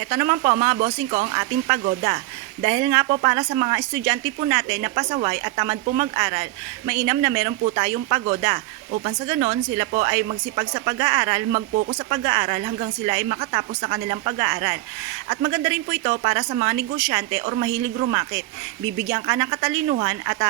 Ito naman po mga bossing ko ang ating pagoda. Dahil nga po para sa mga estudyante po natin na pasaway at tamad po mag-aral, mainam na meron po tayong pagoda. Upang sa ganon, sila po ay magsipag sa pag-aaral, mag-focus sa pag-aaral hanggang sila ay makatapos sa kanilang pag-aaral. At maganda rin po ito para sa mga negosyante or mahilig rumakit. Bibigyan ka ng katalinuhan at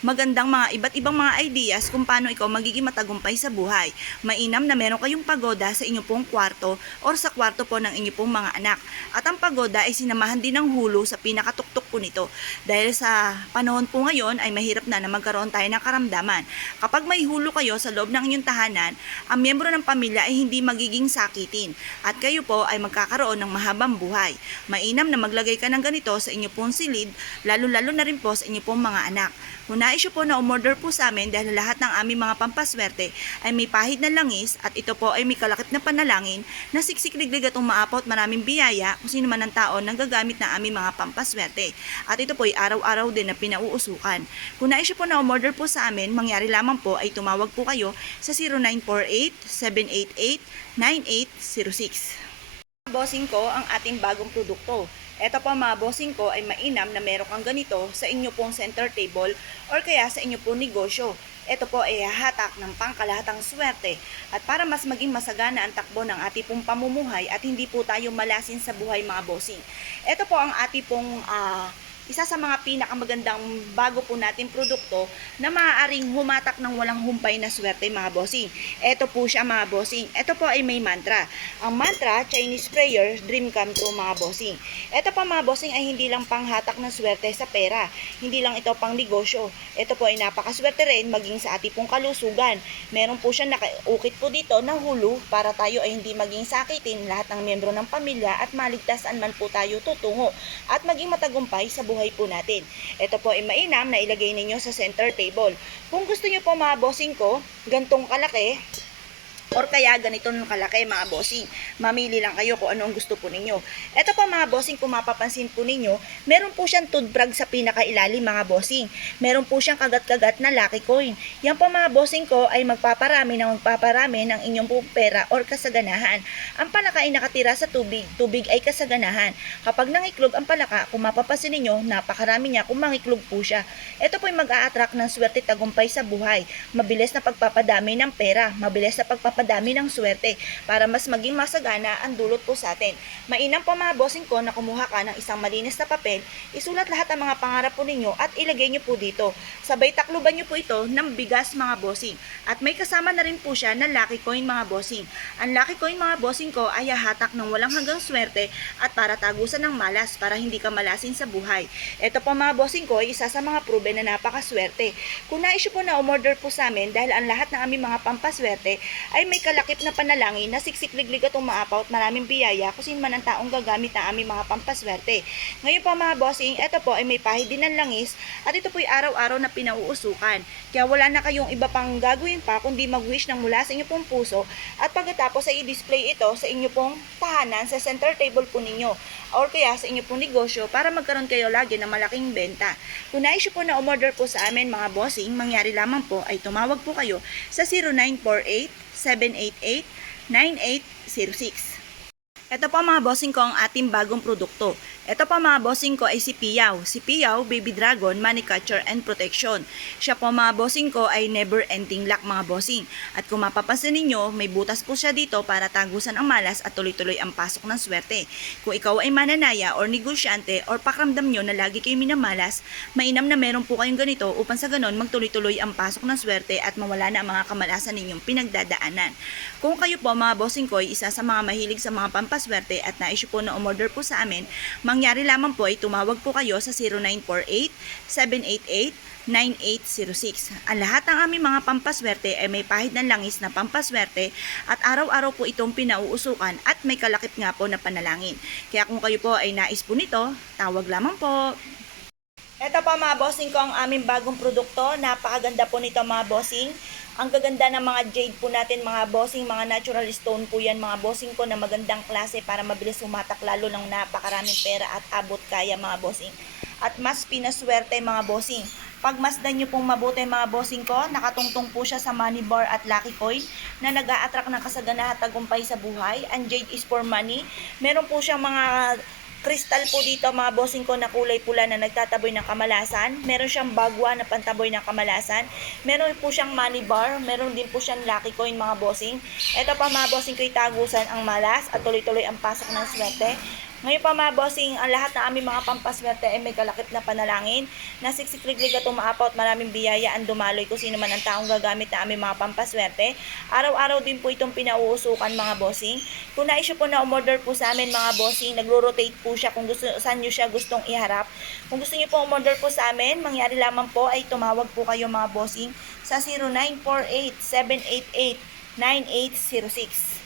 magandang mga iba't ibang mga ideas kung paano ikaw magiging matagumpay sa buhay. Mainam na meron kayong pagoda sa inyong pong kwarto or sa kwarto po ng inyong pong mga anak. At ang pagoda ay sinamahan din ng hulu sa pinakatuktok po nito. Dahil sa panahon po ngayon ay mahirap na magkaroon tayo ng karamdaman. Kapag may hulu kayo sa loob ng inyong tahanan, ang miyembro ng pamilya ay hindi magiging sakitin. At kayo po ay magkakaroon ng mahabang buhay. Mainam na maglagay ka ng ganito sa inyong pong silid, lalo-lalo na rin po sa inyong pong mga anak. Kung nais po na umorder po sa amin dahil lahat ng aming mga pampaswerte ay may pahid na langis at ito po ay may kalakip na panalangin na siksik-liglig at umaapaw at maraming biyaya kung sino man ang tao nang gagamit ng aming mga pampaswerte. At ito po ay araw-araw din na pinauusukan. Kung nais po na umorder po sa amin, mangyari lamang po ay tumawag po kayo sa 0948-788-9806. Bossing ko ang ating bagong produkto. Ito po mga bossing ko ay mainam na meron kang ganito sa inyo pong center table or kaya sa inyo pong negosyo. Ito po ay hatak ng pangkalahatang swerte at para mas maging masagana ang takbo ng ating pong pamumuhay at hindi po tayo malasin sa buhay mga bossing. Ito po ang ating pong isa sa mga pinakamagandang bago po natin produkto na maaaring humatak ng walang humpay na swerte mga bossing. Ito po siya mga bossing. Ito po ay may mantra. Ang mantra, Chinese prayer, dream come true mga bossing. Ito po mga bossing ay hindi lang panghatak ng swerte sa pera. Hindi lang ito pang negosyo. Ito po ay napakaswerte rin maging sa ating pong kalusugan. Meron po siya nakaukit po dito na hulu para tayo ay hindi maging sakitin lahat ng miyembro ng pamilya at maligtasan man po tayo tutungo at maging matagumpay sa buhay po natin. Ito po ay mainam na ilagay ninyo sa center table. Kung gusto nyo po mga bossing ko, gantong kalaki, or kaya ganito ng kalaki mga bossing. Mamili lang kayo kung ano ang gusto po ninyo. Ito po mga bossing, kung mapapansin po ninyo, meron po siyang toothbrush sa pinakailalim mga bossing. Meron po siyang kagat-kagat na lucky coin. Yan po mga bossing ko ay magpaparami ng inyong pong pera or kasaganahan. Ang palaka ay nakatira sa tubig. Tubig ay kasaganahan. Kapag nangiklog ang palaka, kung mapapansin ninyo, napakarami niya kung mangiklog po siya. Ito po ay mag-a-attract ng swerte tagumpay sa buhay. Mabilis na pagpapadami ng pera. Mabilis na pagpapadami ng swerte para mas maging masagana ang dulot po sa atin. Mainam po mga bossing ko na kumuha ka ng isang malinis na papel, isulat lahat ang mga pangarap po ninyo at ilagay nyo po dito. Sabay takluban nyo po ito ng bigas mga bossing. At may kasama na rin po siya na lucky coin mga bossing. Ang lucky coin mga bossing ko ay hahatak ng walang hanggang swerte at para tagusan ng malas para hindi ka malasin sa buhay. Ito po mga bossing ko ay isa sa mga proven na napakaswerte. Kung nais po na umorder po sa amin dahil ang lahat ng aming mga pampaswerte ay may kalakip na panalangin na siksik-liglig at umaapaw at maraming biyaya kung sino man ang taong gagamit ng aming mga pampaswerte. Ngayon po mga bossing, ito po ay may pahid din ng langis at ito po ay araw-araw na pinauusukan. Kaya wala na kayong iba pang gagawin pa kundi mag-wish ng mula sa inyo pong puso at pagkatapos ay i-display ito sa inyo pong tahanan sa center table po ninyo or kaya sa inyo pong negosyo para magkaroon kayo lagi ng malaking benta. Kung nais po na umorder po sa amin mga bossing, mangyari lamang po ay tumawag po kayo sa 0948-788-9806. Ito po mga bossing ko ang ating bagong produkto. Ito po mga bossing ko ay si Piyaw. Si Piyaw, Baby Dragon, Money Catcher and Protection. Siya po mga bossing ko ay never ending luck mga bossing. At kung mapapansin ninyo, may butas po siya dito para tagusan ang malas at tuloy-tuloy ang pasok ng swerte. Kung ikaw ay mananaya or negosyante or pakramdam nyo na lagi kayo minamalas, mainam na meron po kayong ganito upang sa ganon magtuloy-tuloy ang pasok ng swerte at mawala na ang mga kamalasan ninyong pinagdadaanan. Kung kayo po mga bossing ko ay isa sa mga mahilig sa mga pampaswerte at na-issue po na umorder po sa amin, mangyari lamang po ay tumawag po kayo sa 0948-788-9806. Ang lahat ng aming mga pampaswerte ay may pahid ng langis na pampaswerte at araw-araw po itong pinauusukan at may kalakip nga po na panalangin. Kaya kung kayo po ay nais po nito, tawag lamang po. Ito pa mga bossing ko ang aming bagong produkto. Napakaganda po nito mga bossing. Ang gaganda ng mga jade po natin mga bossing, mga natural stone po yan mga bossing ko na magandang klase para mabilis humatak lalo ng napakaraming pera at abot kaya mga bossing. at mas pinaswerte mga bossing. Pagmasdan nyo pong mabuti mga bossing ko, nakatungtong po siya sa money bar at lucky coin na nag-a-attract ng kasaganahan at tagumpay sa buhay. And jade is for money. Meron po siyang mga kristal po dito mga bossing ko na kulay pula na nagtataboy ng kamalasan. Meron siyang bagwa na pantaboy ng kamalasan. Meron po siyang money bar. Meron din po siyang lucky coin mga bossing. Ito pa mga bossing ko itagusan ang malas at tuloy-tuloy ang pasok ng swerte. Ngayon pa mga bossing, ang lahat ng aming mga pampaswerte ay may kalakip na panalangin na siksikriglig at umaapaw at maraming biyaya ang dumaloy kung sino man ang taong gagamit na aming mga pampaswerte. Araw-araw din po itong pinauusukan mga bossing. Kung na-issue po na umorder po sa amin mga bossing, nagro-rotate po siya kung gusto, saan nyo siya gustong iharap. Kung gusto nyo po umorder po sa amin, mangyari lamang po ay tumawag po kayo mga bossing sa 0948-788-9806.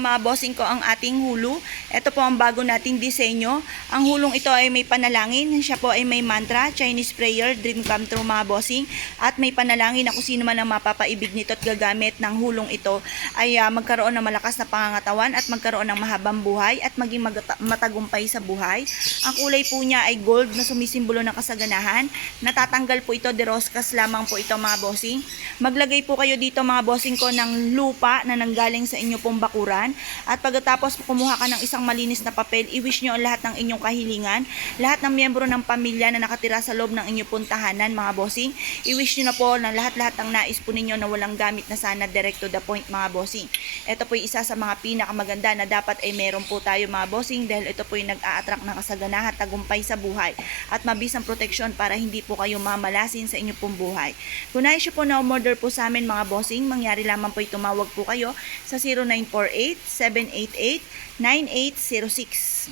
Mga bossing ko ang ating hulo. Ito po ang bago nating disenyo. Ang hulong ito ay may panalangin. Siya po ay may mantra, Chinese prayer, dream come true mga bossing. At may panalangin na kung sino man ang mapapaibig nito at gagamit ng hulong ito ay magkaroon ng malakas na pangangatawan at magkaroon ng mahabang buhay at maging matagumpay sa buhay. Ang kulay po niya ay gold na sumisimbolo ng kasaganahan. Natatanggal po ito, de roscas lamang po ito mga bossing. Maglagay po kayo dito mga bossing ko ng lupa na nanggaling sa inyo pong bakuran. At pagkatapos kumuha ka ng isang malinis na papel, i-wish nyo ang lahat ng inyong kahilingan, lahat ng miyembro ng pamilya na nakatira sa loob ng inyong puntahanan mga bossing. I-wish nyo na po ng lahat-lahat ng nais po ninyo na walang gamit na sana, direct to the point mga bossing. Ito po yung isa sa mga pinakamaganda na dapat ay meron po tayo mga bossing dahil ito po yung nag-a-attract ng kasaganahan, tagumpay sa buhay at mabisang proteksyon para hindi po kayo mamalasin sa inyong pong buhay. Kung nais po na umorder po sa amin mga bossing, mangyari lamang po tumawag po kayo sa 0948-788-9806.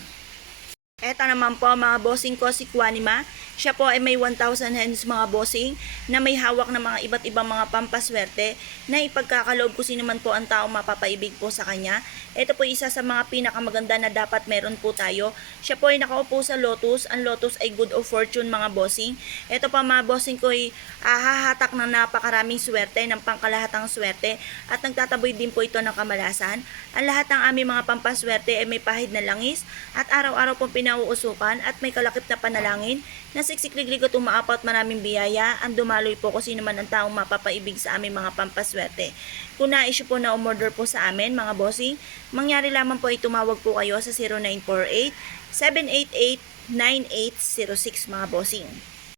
Ito naman po mga bossing ko si Quanima. Siya po ay may 1,000 hands mga bossing na may hawak ng mga iba't ibang mga pampaswerte na ipagkakaloob kung sino man po ang taong mapapaibig po sa kanya. Ito po isa sa mga pinakamaganda na dapat meron po tayo. Siya po ay nakaupo sa lotus. Ang lotus ay good of fortune mga bossing. Ito pa mga bossing ko ay hahatak ng napakaraming swerte, ng pangkalahatang swerte at nagtataboy din po ito ng kamalasan. Ang lahat ng aming mga pampaswerte ay may pahid na langis at araw-araw pong pinauusukan at may kalakip na panalangin na siksikliglig at umaapaw at maraming biyaya ang dumaloy po kung sino man ang taong mapapaibig sa aming mga pampaswerte. Kung na-issue po na umorder po sa amin mga bossing, mangyari lamang po ay tumawag po kayo sa 0948-788-9806 mga bossing.